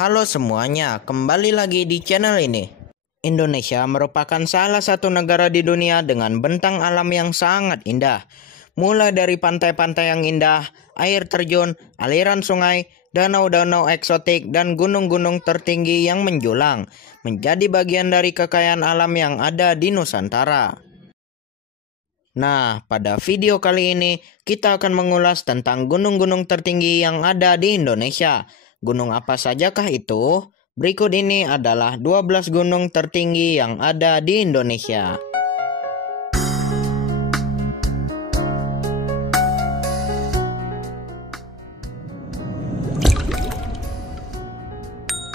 Halo semuanya, kembali lagi di channel ini. Indonesia merupakan salah satu negara di dunia dengan bentang alam yang sangat indah. Mulai dari pantai-pantai yang indah, air terjun, aliran sungai, danau-danau eksotik, dan gunung-gunung tertinggi yang menjulang, menjadi bagian dari kekayaan alam yang ada di Nusantara. Nah, pada video kali ini kita akan mengulas tentang gunung-gunung tertinggi yang ada di Indonesia. Gunung apa sajakah itu? Berikut ini adalah 12 gunung tertinggi yang ada di Indonesia.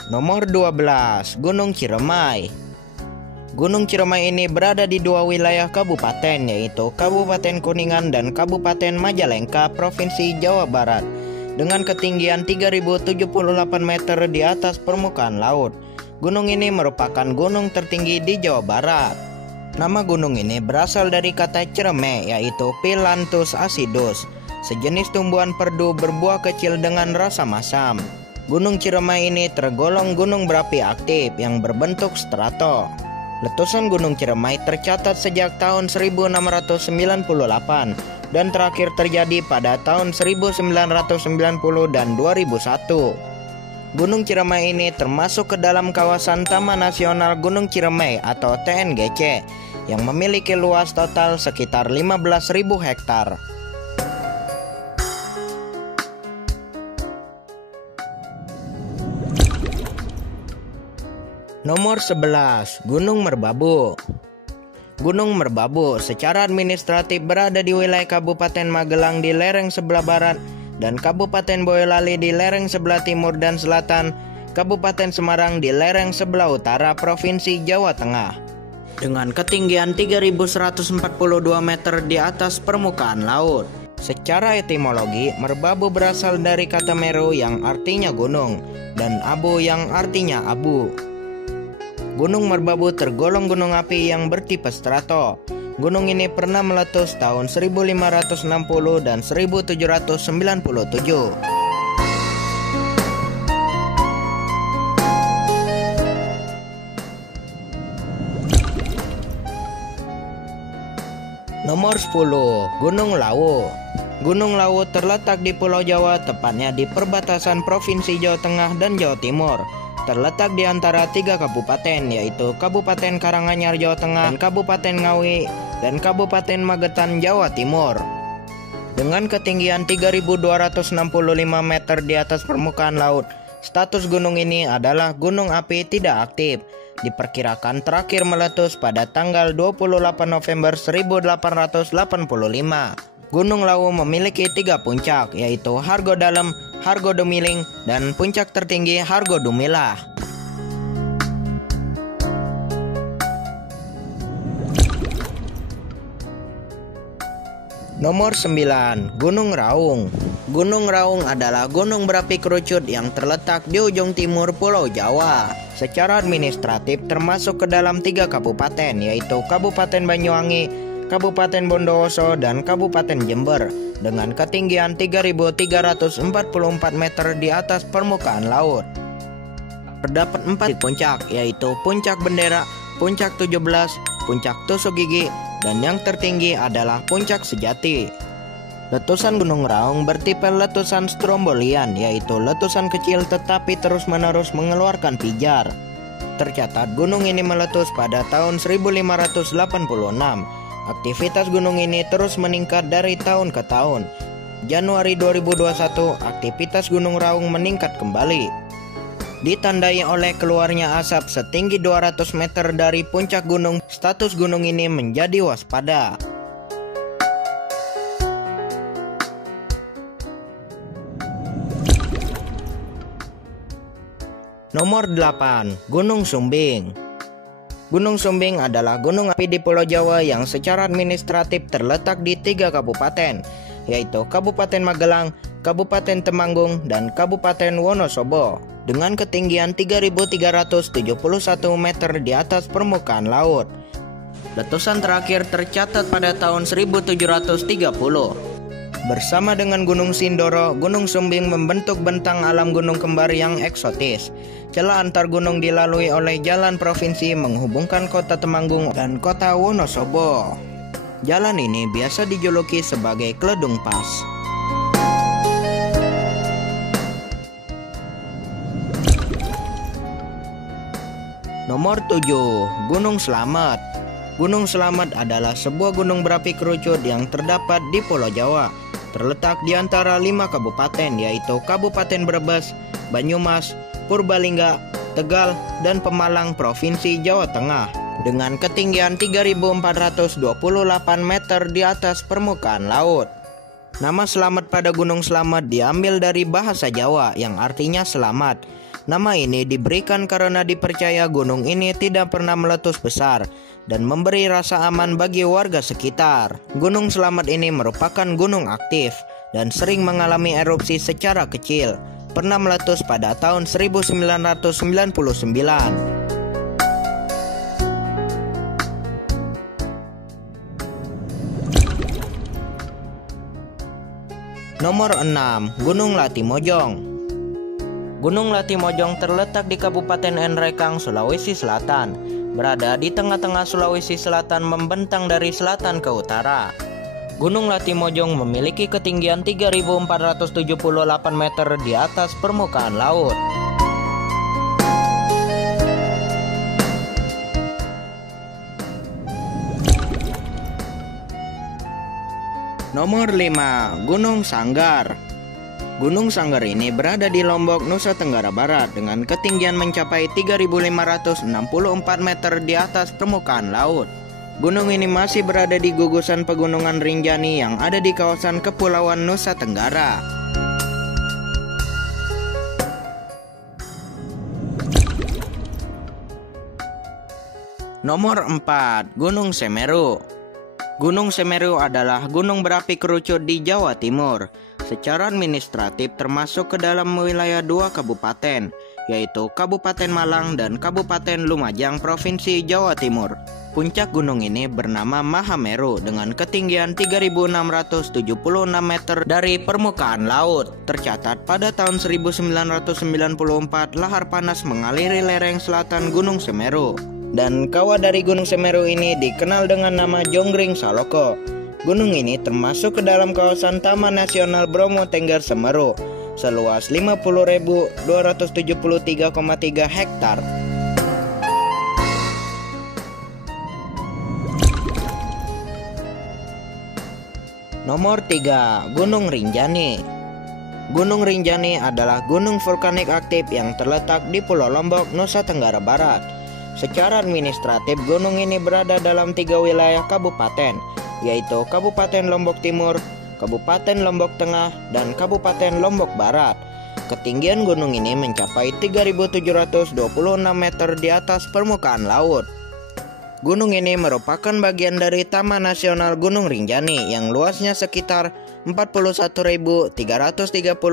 Nomor 12, Gunung Ciremai. Gunung Ciremai ini berada di dua wilayah kabupaten, yaitu Kabupaten Kuningan dan Kabupaten Majalengka, Provinsi Jawa Barat, dengan ketinggian 3078 meter di atas permukaan laut. Gunung ini merupakan gunung tertinggi di Jawa Barat. Nama gunung ini berasal dari kata cereme, yaitu Phyllanthus acidus, sejenis tumbuhan perdu berbuah kecil dengan rasa masam. Gunung Ciremai ini tergolong gunung berapi aktif yang berbentuk strato. Letusan Gunung Ciremai tercatat sejak tahun 1698 dan terakhir terjadi pada tahun 1990 dan 2001. Gunung Ciremai ini termasuk ke dalam kawasan Taman Nasional Gunung Ciremai atau TNGC yang memiliki luas total sekitar 15.000 hektar. Nomor 11, Gunung Merbabu. Gunung Merbabu secara administratif berada di wilayah Kabupaten Magelang di lereng sebelah barat dan Kabupaten Boyolali di lereng sebelah timur dan selatan, Kabupaten Semarang di lereng sebelah utara, Provinsi Jawa Tengah. Dengan ketinggian 3142 meter di atas permukaan laut. Secara etimologi, Merbabu berasal dari kata meru yang artinya gunung dan abu yang artinya abu. Gunung Merbabu tergolong gunung api yang bertipe strato. Gunung ini pernah meletus tahun 1560 dan 1797. Nomor 10, Gunung Lawu. Gunung Lawu terletak di Pulau Jawa, tepatnya di perbatasan Provinsi Jawa Tengah dan Jawa Timur. Terletak di antara 3 kabupaten, yaitu Kabupaten Karanganyar Jawa Tengah, dan Kabupaten Ngawi, dan Kabupaten Magetan Jawa Timur. Dengan ketinggian 3265 meter di atas permukaan laut, status gunung ini adalah gunung api tidak aktif. Diperkirakan terakhir meletus pada tanggal 28 November 1885. Gunung Lawu memiliki 3 puncak, yaitu Hargodalem, Hargodumiling, dan puncak tertinggi Hargodumilah. Nomor 9, Gunung Raung. Gunung Raung adalah gunung berapi kerucut yang terletak di ujung timur Pulau Jawa. Secara administratif termasuk ke dalam 3 kabupaten, yaitu Kabupaten Banyuwangi, Kabupaten Bondowoso, dan Kabupaten Jember, dengan ketinggian 3344 meter di atas permukaan laut. Terdapat 4 puncak, yaitu Puncak Bendera, Puncak 17, Puncak Tusuk Gigi, dan yang tertinggi adalah Puncak Sejati. Letusan Gunung Raung bertipe letusan strombolian, yaitu letusan kecil tetapi terus-menerus mengeluarkan pijar. Tercatat gunung ini meletus pada tahun 1586. Aktivitas gunung ini terus meningkat dari tahun ke tahun. Januari 2021, aktivitas Gunung Raung meningkat kembali, ditandai oleh keluarnya asap setinggi 200 meter dari puncak gunung. Status gunung ini menjadi waspada. Nomor 8, Gunung Sumbing. Gunung Sumbing adalah gunung api di Pulau Jawa yang secara administratif terletak di 3 kabupaten, yaitu Kabupaten Magelang, Kabupaten Temanggung, dan Kabupaten Wonosobo, dengan ketinggian 3371 meter di atas permukaan laut. Letusan terakhir tercatat pada tahun 1730. Bersama dengan Gunung Sindoro, Gunung Sumbing membentuk bentang alam gunung kembar yang eksotis. Celah antar gunung dilalui oleh jalan provinsi menghubungkan kota Temanggung dan kota Wonosobo. Jalan ini biasa dijuluki sebagai Kledung Pas. Nomor 7, Gunung Slamet. Gunung Slamet adalah sebuah gunung berapi kerucut yang terdapat di Pulau Jawa. Terletak di antara 5 kabupaten, yaitu Kabupaten Brebes, Banyumas, Purbalingga, Tegal, dan Pemalang, Provinsi Jawa Tengah. Dengan ketinggian 3.428 meter di atas permukaan laut. Nama Slamet pada Gunung Slamet diambil dari bahasa Jawa yang artinya selamat. Nama ini diberikan karena dipercaya gunung ini tidak pernah meletus besar dan memberi rasa aman bagi warga sekitar. Gunung Slamet ini merupakan gunung aktif dan sering mengalami erupsi secara kecil. Pernah meletus pada tahun 1999. Nomor 6, Gunung Latimojong. Gunung Latimojong terletak di Kabupaten Nrekang, Sulawesi Selatan. Berada di tengah-tengah Sulawesi Selatan membentang dari selatan ke utara. Gunung Latimojong memiliki ketinggian 3.478 meter di atas permukaan laut. Nomor 5, Gunung Sanggar. Gunung Sanggar ini berada di Lombok, Nusa Tenggara Barat dengan ketinggian mencapai 3.564 meter di atas permukaan laut. Gunung ini masih berada di gugusan Pegunungan Rinjani yang ada di kawasan Kepulauan Nusa Tenggara. Nomor 4, Gunung Semeru. Gunung Semeru adalah gunung berapi kerucut di Jawa Timur. Secara administratif termasuk ke dalam wilayah 2 kabupaten, yaitu Kabupaten Malang dan Kabupaten Lumajang, Provinsi Jawa Timur. Puncak gunung ini bernama Mahameru dengan ketinggian 3.676 meter dari permukaan laut. Tercatat pada tahun 1994 lahar panas mengaliri lereng selatan Gunung Semeru. Dan kawah dari Gunung Semeru ini dikenal dengan nama Jonggring Saloko. Gunung ini termasuk ke dalam kawasan Taman Nasional Bromo Tengger Semeru seluas 50.273,3 hektar. Nomor 3, Gunung Rinjani. Gunung Rinjani adalah gunung vulkanik aktif yang terletak di Pulau Lombok, Nusa Tenggara Barat. Secara administratif gunung ini berada dalam 3 wilayah kabupaten, yaitu Kabupaten Lombok Timur, Kabupaten Lombok Tengah, dan Kabupaten Lombok Barat. Ketinggian gunung ini mencapai 3.726 meter di atas permukaan laut. Gunung ini merupakan bagian dari Taman Nasional Gunung Rinjani yang luasnya sekitar 41.330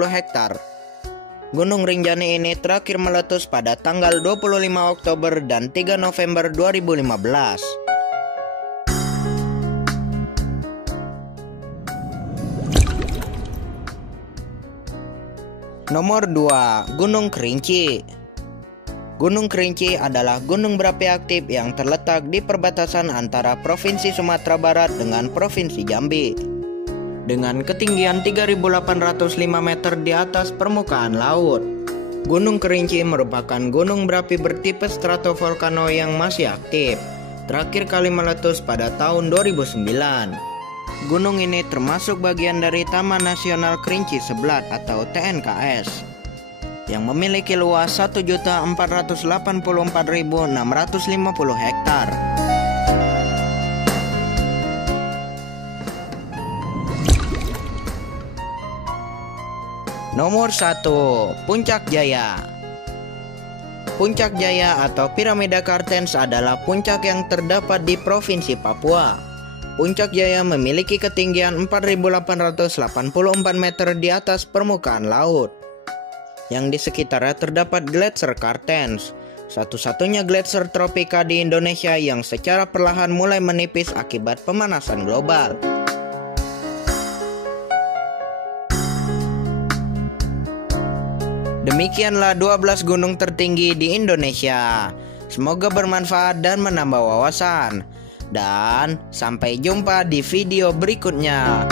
hektar. Gunung Rinjani ini terakhir meletus pada tanggal 25 Oktober dan 3 November 2015. Nomor 2, Gunung Kerinci. Gunung Kerinci adalah gunung berapi aktif yang terletak di perbatasan antara Provinsi Sumatera Barat dengan Provinsi Jambi. Dengan ketinggian 3.805 meter di atas permukaan laut. Gunung Kerinci merupakan gunung berapi bertipe stratovolcano yang masih aktif. Terakhir kali meletus pada tahun 2009. Gunung ini termasuk bagian dari Taman Nasional Kerinci Seblat atau TNKS yang memiliki luas 1.484.650 hektar. Nomor 1, Puncak Jaya. Puncak Jaya atau Piramida Kartens adalah puncak yang terdapat di Provinsi Papua. Puncak Jaya memiliki ketinggian 4.884 meter di atas permukaan laut. Yang di sekitarnya terdapat Gletser Kartens, satu-satunya gletser tropika di Indonesia yang secara perlahan mulai menipis akibat pemanasan global. Demikianlah 12 gunung tertinggi di Indonesia. Semoga bermanfaat dan menambah wawasan. Dan sampai jumpa di video berikutnya.